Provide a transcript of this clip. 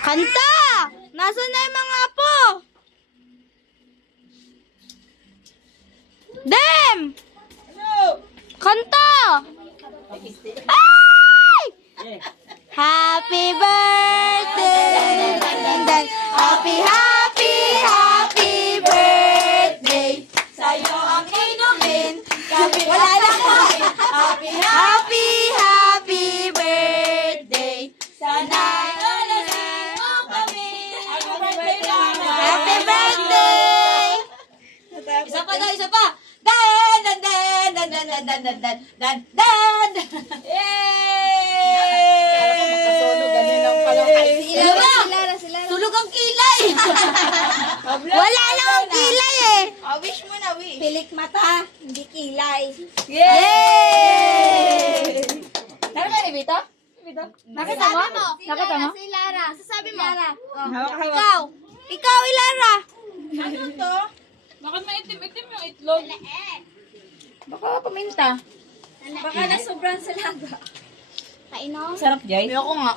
Kanta! Nasaan na yung mga apo? Dem! Kanta! Ay! Happy birthday! Happy, happy, happy birthday! Sa'yo ang inumin, kami wala na kain. Happy, happy, happy birthday! Sana'y alasin mo kami. Happy birthday! Isa pa daw, isa pa! Dan, dan, dan, dan, dan, dan, dan, dan, dan, dan! Yay! Tulog ang kilay! Wala lang ang kilay eh! Wish mo na, wish. Pilik mata, hindi kilay. Yay! Nakita ni Vito? Nakita mo? Nakita mo? Si Lara. Sasabi mo. Hawak-hawak. Ikaw! Ikaw, Ilara! Ano to? Bakit may itim-itim yung itlog? Baka paminta. Baka na sobrang salaga. Kainom? Sarap, Jay. Ayoko nga.